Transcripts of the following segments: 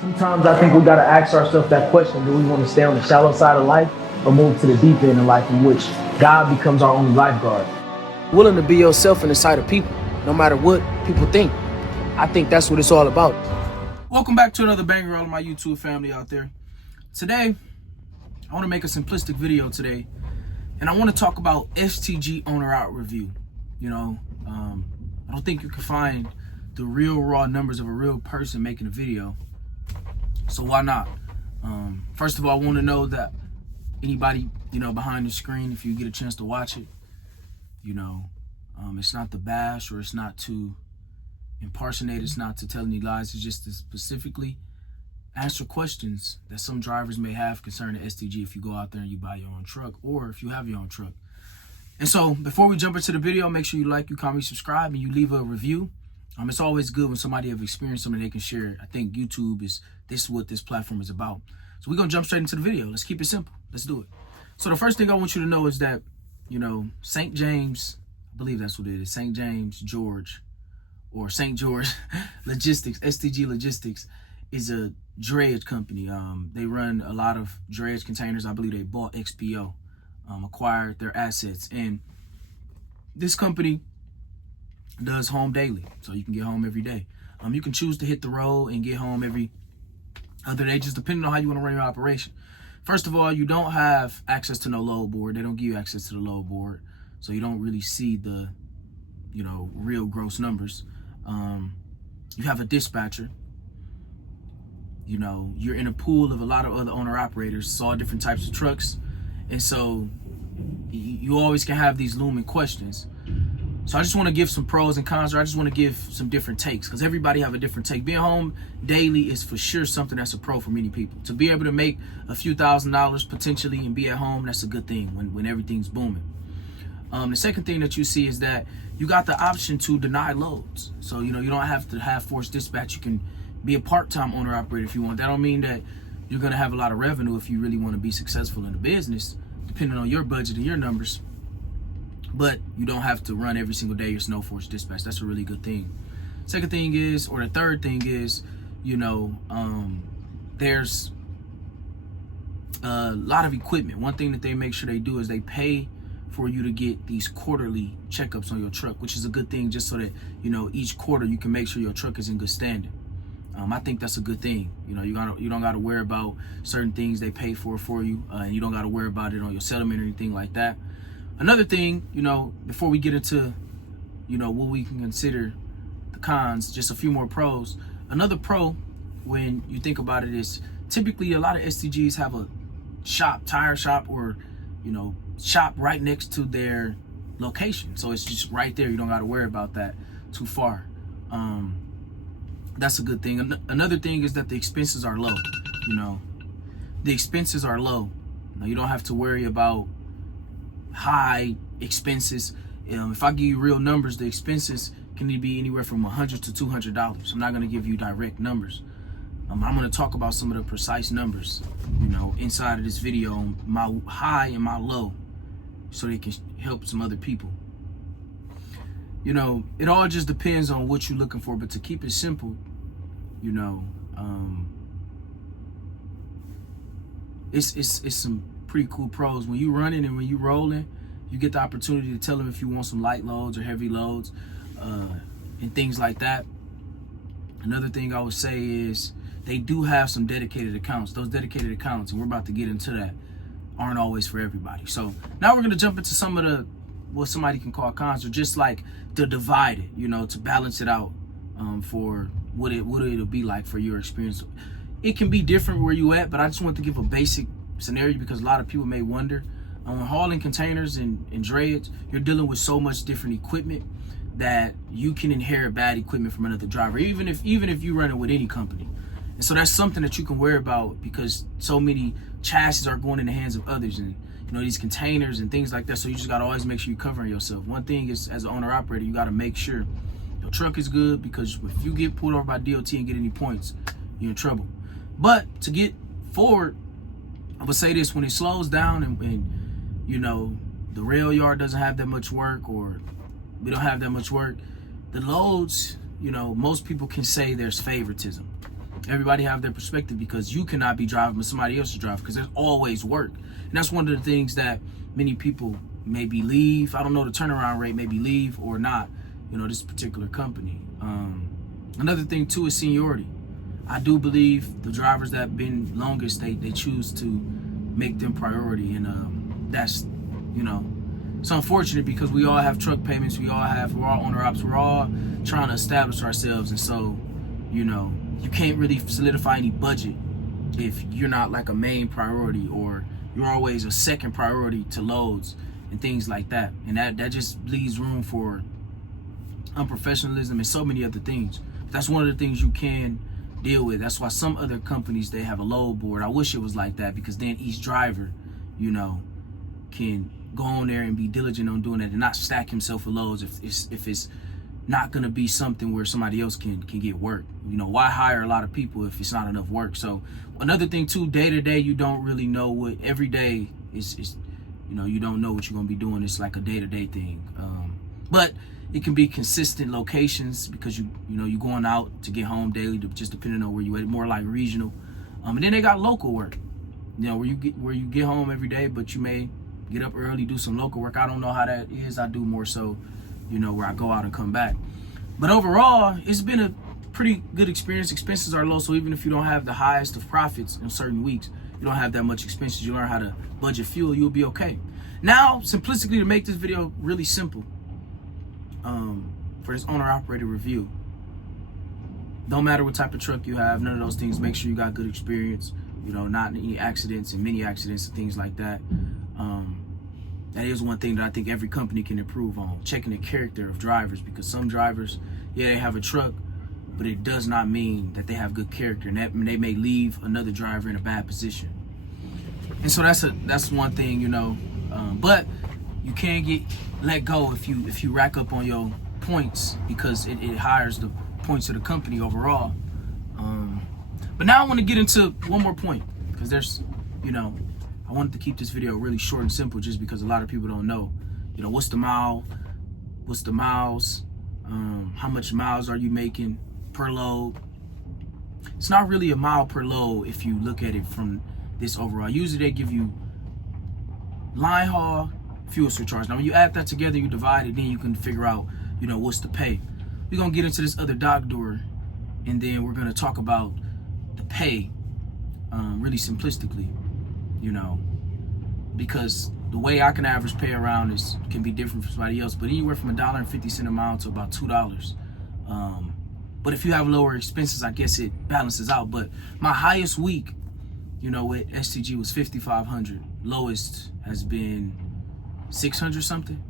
Sometimes I think we got to ask ourselves that question: do we want to stay on the shallow side of life or move to the deep end of life in which God becomes our only lifeguard? Willing to be yourself in the sight of people, no matter what people think. I think that's what it's all about. Welcome back to another banger, all of my YouTube family out there. Today, I want to make a simplistic video today, and I want to talk about STG owner out review. I don't think you can find the real raw numbers of a real person making a video, so why not? First of all, I want to know that anybody, behind the screen, if you get a chance to watch it, it's not to bash or it's not to impersonate, it's not to tell any lies, it's just to specifically answer questions that some drivers may have concerning STG if you go out there and you buy your own truck or if you have your own truck. And so before we jump into the video, make sure you like, you comment, subscribe, and you leave a review. It's always good when somebody have experienced something they can share. I think YouTube this is what this platform is about. So we're going to jump straight into the video. Let's keep it simple. Let's do it. So the first thing I want you to know is that, St. James, I believe that's what it is, St. James George, or St. George Logistics, STG Logistics, is a drayage company. They run a lot of drayage containers. I believe they bought XPO, acquired their assets. And this company does home daily, so you can get home every day. You can choose to hit the road and get home every other day, just depending on how you want to run your operation. First of all, you don't have access to no load board. They don't give you access to the load board, so you don't really see the, real gross numbers. You have a dispatcher. You're in a pool of a lot of other owner-operators, all different types of trucks, and so you always can have these looming questions. So I just want to give some pros and cons, or I just want to give some different takes, because everybody have a different take. Being home daily is for sure something that's a pro for many people. To be able to make a few $1,000s potentially and be at home, that's a good thing when everything's booming. The second thing that you see is that you got the option to deny loads. So, you don't have to have forced dispatch. You can be a part-time owner-operator if you want. That don't mean that you're going to have a lot of revenue if you really want to be successful in the business, depending on your budget and your numbers. But you don't have to run every single day your snow force dispatch. That's a really good thing. Second thing is, or the third thing is, there's a lot of equipment. One thing that they make sure they do is they pay for you to get these quarterly checkups on your truck, which is a good thing, just so that, each quarter you can make sure your truck is in good standing. I think that's a good thing. You don't got to worry about certain things they pay for you, and you don't got to worry about it on your settlement or anything like that. Another thing, before we get into, what we can consider the cons, just a few more pros. Another pro, when you think about it, is typically a lot of STGs have a tire shop, or, shop right next to their location. So it's just right there. You don't got to worry about that too far. That's a good thing. Another thing is that the expenses are low. The expenses are low. You don't have to worry about high expenses. If I give you real numbers, the expenses can be anywhere from $100 to $200. I'm not going to give you direct numbers. I'm going to talk about some of the precise numbers, inside of this video, my high and my low, so they can help some other people. It all just depends on what you're looking for, but to keep it simple, it's some pretty cool pros. When you running and when you rolling, you get the opportunity to tell them if you want some light loads or heavy loads, and things like that. Another thing I would say is they do have some dedicated accounts. Those dedicated accounts, and we're about to get into that, aren't always for everybody. So now we're going to jump into some of the, what somebody can call cons, or just like to divide it, to balance it out, for what it'll be like for your experience. It can be different where you at, but I just want to give a basic scenario, because a lot of people may wonder, hauling containers and drayage, you're dealing with so much different equipment that you can inherit bad equipment from another driver, even if you run it with any company. And so that's something that you can worry about, because so many chassis are going in the hands of others, and these containers and things like that. So you just got to always make sure you're covering yourself. One thing is, as an owner operator, you got to make sure your truck is good, because if you get pulled over by DOT and get any points, you're in trouble. But to get forward, I would say this: when it slows down and the rail yard doesn't have that much work, or we don't have that much work, the loads, most people can say there's favoritism. Everybody have their perspective, because you cannot be driving but somebody else is driving, because there's always work. And that's one of the things that many people maybe leave. I don't know the turnaround rate, maybe leave or not, this particular company. Another thing too is seniority. I do believe the drivers that have been longest, they choose to make them priority. And that's, it's unfortunate, because we all have truck payments, we're all owner ops, we're all trying to establish ourselves. And so, you can't really solidify any budget if you're not like a main priority, or you're always a second priority to loads and things like that. And that just leaves room for unprofessionalism and so many other things. That's one of the things you can deal with. That's why some other companies, they have a load board. I wish it was like that, because then each driver, can go on there and be diligent on doing it and not stack himself with loads if it's not going to be something where somebody else can get work. Why hire a lot of people if it's not enough work? So another thing too, day to day, you don't really know what every day is. You don't know what you're going to be doing. It's like a day-to-day thing. But it can be consistent locations, because you're going out to get home daily, just depending on where you at, more like regional. And then they got local work, where you get home every day, but you may get up early, do some local work. I don't know how that is. I do more so, where I go out and come back. But overall, it's been a pretty good experience. Expenses are low, so even if you don't have the highest of profits in certain weeks, you don't have that much expenses, you learn how to budget fuel, you'll be okay. Now, simplistically, to make this video really simple, for this owner-operator review, don't matter what type of truck you have, none of those things, make sure you got good experience, not any accidents and many accidents and things like that. That is one thing that I think every company can improve on, checking the character of drivers, because some drivers, yeah, they have a truck, but it does not mean that they have good character, and they may leave another driver in a bad position. And so that's one thing, but you can get let go if you rack up on your points, because it hires the points of the company overall. But now I want to get into one more point, because there's, I wanted to keep this video really short and simple, just because a lot of people don't know, what's the miles, how much miles are you making per load. It's not really a mile per load if you look at it from this overall. Usually they give you line haul, fuel surcharge. Now when you add that together, you divide it, then you can figure out, what's the pay. We're gonna get into this other dock door, and then we're gonna talk about the pay really simplistically, because the way I can average pay around can be different from somebody else, but anywhere from $1.50 a mile to about $2. But if you have lower expenses, I guess it balances out. But my highest week, with STG was 5,500. Lowest has been 600 something.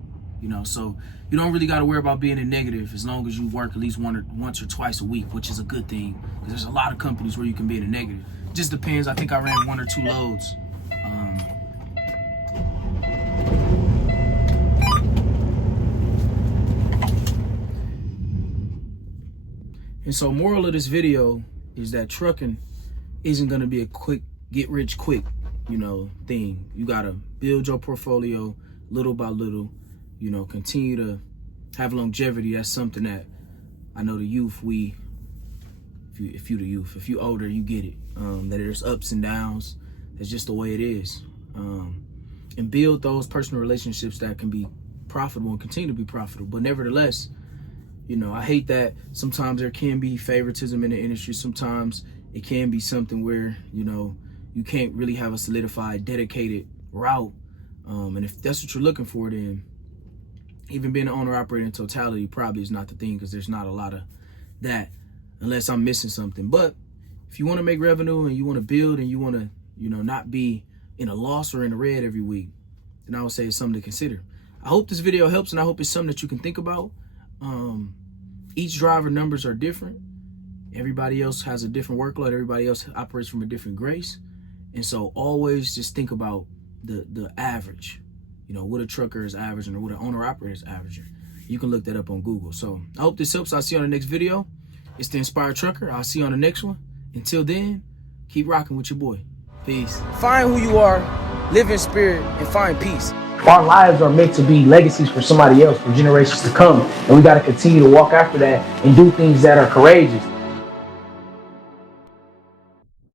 So you don't really got to worry about being in negative as long as you work at least once or twice a week, which is a good thing, because there's a lot of companies where you can be in a negative. It just depends. I think I ran 1 or 2 loads. And so moral of this video is that trucking isn't going to be a quick get rich quick, thing. You got to build your portfolio little by little, continue to have longevity. That's something that I know the youth, if you older, you get it, that there's ups and downs. That's just the way it is. And build those personal relationships that can be profitable and continue to be profitable. But nevertheless, I hate that sometimes there can be favoritism in the industry. Sometimes it can be something where, you can't really have a solidified, dedicated route. And if that's what you're looking for, then even being an owner-operator in totality probably is not the thing, because there's not a lot of that unless I'm missing something. But if you want to make revenue and you want to build and you want to, not be in a loss or in the red every week, then I would say it's something to consider. I hope this video helps, and I hope it's something that you can think about. Each driver numbers are different. Everybody else has a different workload. Everybody else operates from a different grace. And so always just think about the average, what a trucker is averaging or what an owner operator is averaging. You can look that up on Google. So I hope this helps. I'll see you on the next video. It's the Inspired Trucker. I'll see you on the next one. Until then, keep rocking with your boy. Peace. Find who you are, live in spirit, and find peace. Our lives are meant to be legacies for somebody else, for generations to come. And we got to continue to walk after that and do things that are courageous.